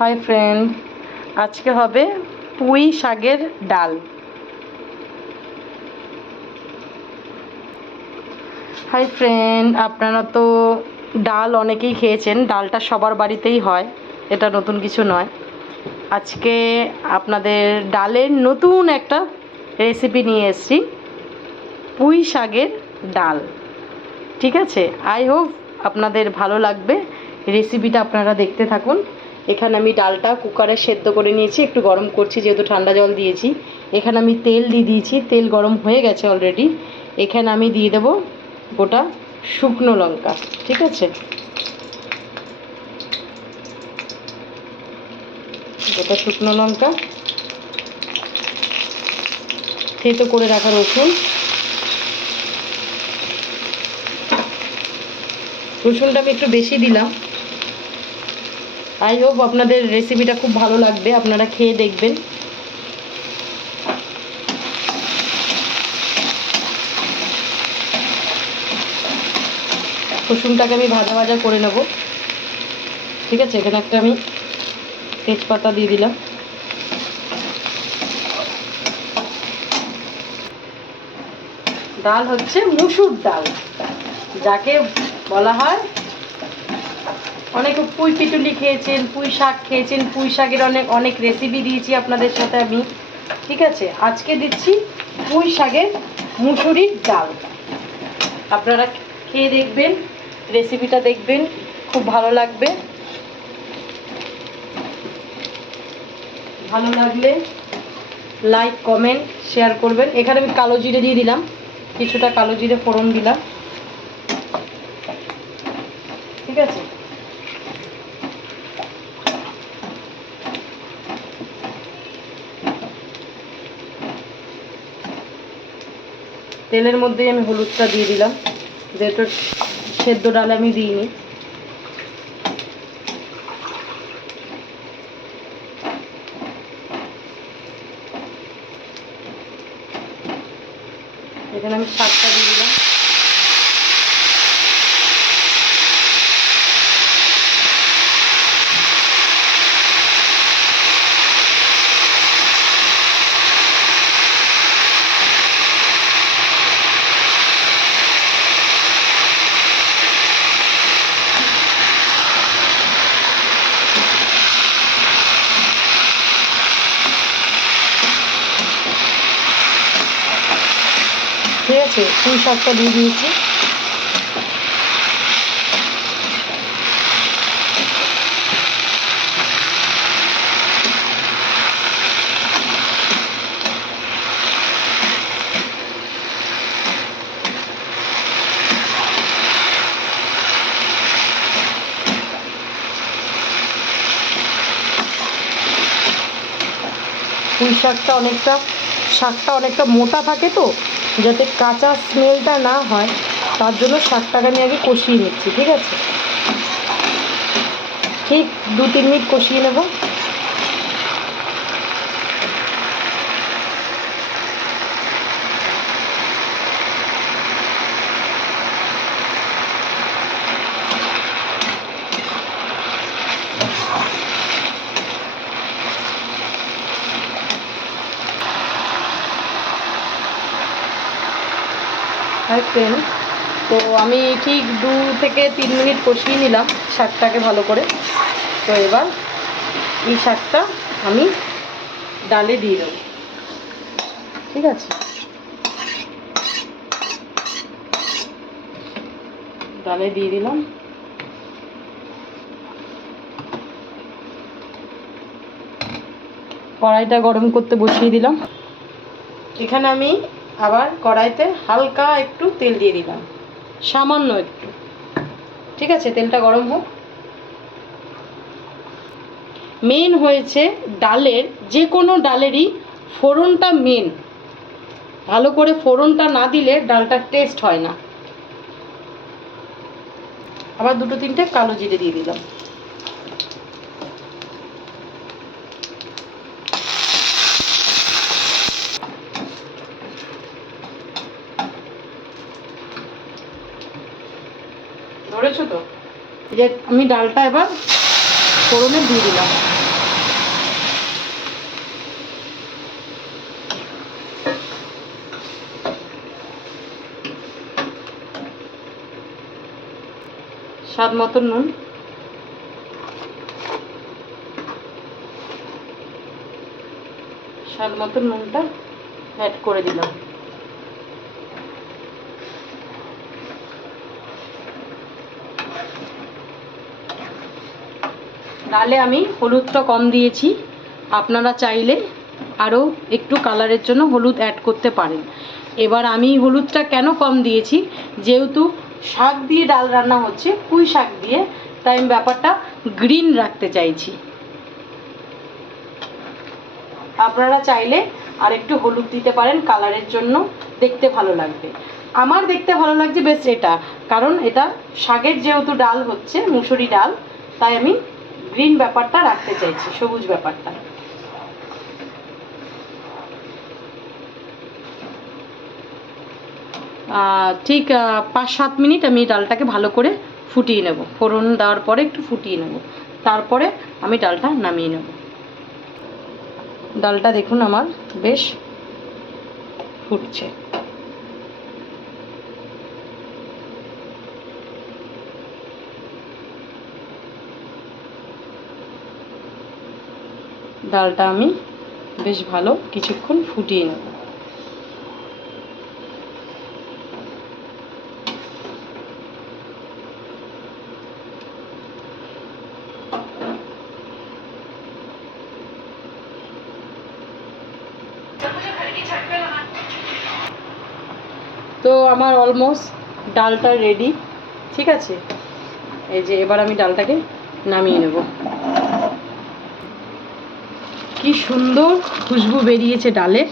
Hi friend, আজকে হবে পুঁই শাকের ডাল। হাই ফ্রেন্ড, আপনারা তো ডাল অনেকেই খেয়েছেন, ডালটা সবার বাড়িতেই হয়, এটা নতুন কিছু নয়। আজকে আপনাদের ডালের নতুন একটা রেসিপি নিয়ে এসেছি, পুঁই শাকের ডাল। ঠিক আছে, আই হোপ আপনাদের ভালো লাগবে। রেসিপিটা আপনারা দেখতে থাকুন। এখানে আমি ডালটা কুকারে সেদ্ধ করে নিয়েছি, একটু গরম করছি যেহেতু ঠান্ডা জল দিয়েছি। এখানে আমি তেল দিয়ে দিয়েছি, তেল গরম হয়ে গেছে অলরেডি। এখানে আমি দিয়ে দেবো গোটা শুকনো লঙ্কা। ঠিক আছে, গোটা শুকনো লঙ্কা, থেতো করে রাখা রসুন। রসুনটা আমি একটু বেশি দিলাম। আই হোপ আপনাদের রেসিপিটা খুব ভালো লাগবে, আপনারা খেয়ে দেখবেন। রসুনটাকে আমি ভাজা ভাজা করে নেব। ঠিক আছে, এখানে একটা আমি তেজপাতা দিয়ে দিলাম। ডাল হচ্ছে মুসুর ডাল, যাকে বলা হয়, অনেকে পুঁই পিটুলি খেয়েছেন, পুঁই শাক খেয়েছেন, পুঁই শাকের অনেক অনেক রেসিপি দিয়েছি আপনাদের সাথে আমি। ঠিক আছে, আজকে দিচ্ছি পুঁই শাকের মুসুরির ডাল। আপনারা খেয়ে দেখবেন, রেসিপিটা দেখবেন, খুব ভালো লাগবে। ভালো লাগলে লাইক কমেন্ট শেয়ার করবেন। এখানে আমি কালো জিরে দিয়ে দিলাম, কিছুটা কালো জিরে ফোড়ন দিলাম। ঠিক আছে, তেলের মধ্যেই আমি হলুদটা দিয়ে দিলাম, যেহেতু সেদ্ধ ডাল আমি দিইনি। এখানে আমি শাকটা দিয়ে দিলাম। ঠিক আছে, পুঁই শাকটা দিয়ে দিয়েছি। পুঁই শাকটা অনেকটা মোটা থাকে, তো যাতে কাঁচা স্মেলটা না হয় তার জন্য শাকটাকে আমি আগে কষিয়ে নিচ্ছি। ঠিক আছে, ঠিক 2-3 মিনিট কষিয়ে নেব। হাই ফ্রেন্ড, তো আমি ঠিক 2 থেকে 3 মিনিট কষিয়ে নিলাম শাকটাকে ভালো করে। তো এবার এই শাকটা আমি ডালে দিয়ে দেবো। ঠিক আছে, ডালে দিয়ে দিলাম। কড়াইটা গরম করতে বসিয়ে দিলাম। এখানে আমি আবার কড়াইতে হালকা একটু তেল দিয়ে দিলাম, সামান্য একটু। ঠিক আছে, তেলটা গরম হোক। মেন হয়েছে ডালের, যে কোনো ডালেরই ফোড়নটা মেন। ভালো করে ফোড়নটা না দিলে ডালটার টেস্ট হয় না। আবার 2-3টে কালো জিরে দিয়ে দিলাম। ধরেছো তো? যে আমি ডালটা এবার ফোড়নে দিয়ে দিলাম। স্বাদ মতো নুন, স্বাদ মতো নুনটা অ্যাড করে দিলাম। ডালে আমি হলুদটা কম দিয়েছি, আপনারা চাইলে আরও একটু কালারের জন্য হলুদ অ্যাড করতে পারেন। এবার আমি হলুদটা কেন কম দিয়েছি, যেহেতু শাক দিয়ে ডাল রান্না হচ্ছে, পুঁই শাক দিয়ে, তাই আমি ব্যাপারটা গ্রিন রাখতে চাইছি। আপনারা চাইলে আর একটু হলুদ দিতে পারেন কালারের জন্য, দেখতে ভালো লাগবে। আমার দেখতে ভালো লাগছে বেশ এটা, কারণ এটা শাকের যেহেতু ডাল হচ্ছে, মুসুরি ডাল, তাই আমি গ্রিন ব্যাপারটা রাখতে চাইছি, সবুজ ব্যাপারটা। ঠিক 5-7 মিনিট আমি ডালটাকে ভালো করে ফুটিয়ে নেব। ফোড়ন দেওয়ার পরে একটু ফুটিয়ে নেব, তারপরে আমি ডালটা নামিয়ে নেব। ডালটা দেখুন আমার বেশ ফুটছে। ডালটা আমি বেশ ভালো কিছুক্ষণ ফুটিয়ে নেব। তো আমার অলমোস্ট ডালটা রেডি, ঠিক আছে। এই যে এবার আমি ডালটাকে নামিয়ে নেব। কি সুন্দর খুশবু বেরিয়েছে ডালের,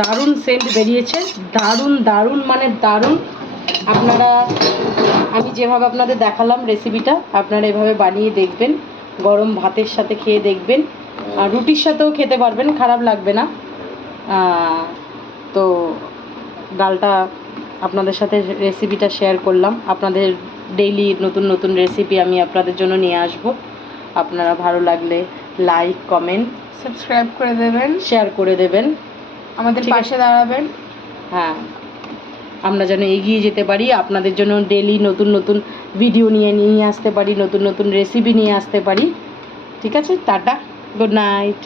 দারুণ সেন্ট বেরিয়েছে, দারুণ দারুণ মানে দারুণ। আপনারা, আমি যেভাবে আপনাদের দেখালাম রেসিপিটা, আপনারা এভাবে বানিয়ে দেখবেন, গরম ভাতের সাথে খেয়ে দেখবেন, আর রুটির সাথেও খেতে পারবেন, খারাপ লাগবে না। তো ডালটা আপনাদের সাথে রেসিপিটা শেয়ার করলাম। আপনাদের ডেইলি নতুন নতুন রেসিপি আমি আপনাদের জন্য নিয়ে আসব। আপনারা ভালো লাগলে লাইক, কমেন্ট, সাবস্ক্রাইব করে দেবেন, শেয়ার করে দেবেন, আমাদের পাশে দাঁড়াবেন। হ্যাঁ, আমরা যেন এগিয়ে যেতে পারি, আপনাদের জন্য ডেইলি নতুন নতুন ভিডিও নিয়ে আসতে পারি, নতুন নতুন রেসিপি নিয়ে আসতে পারি। ঠিক আছে, টাটা, গুড নাইট।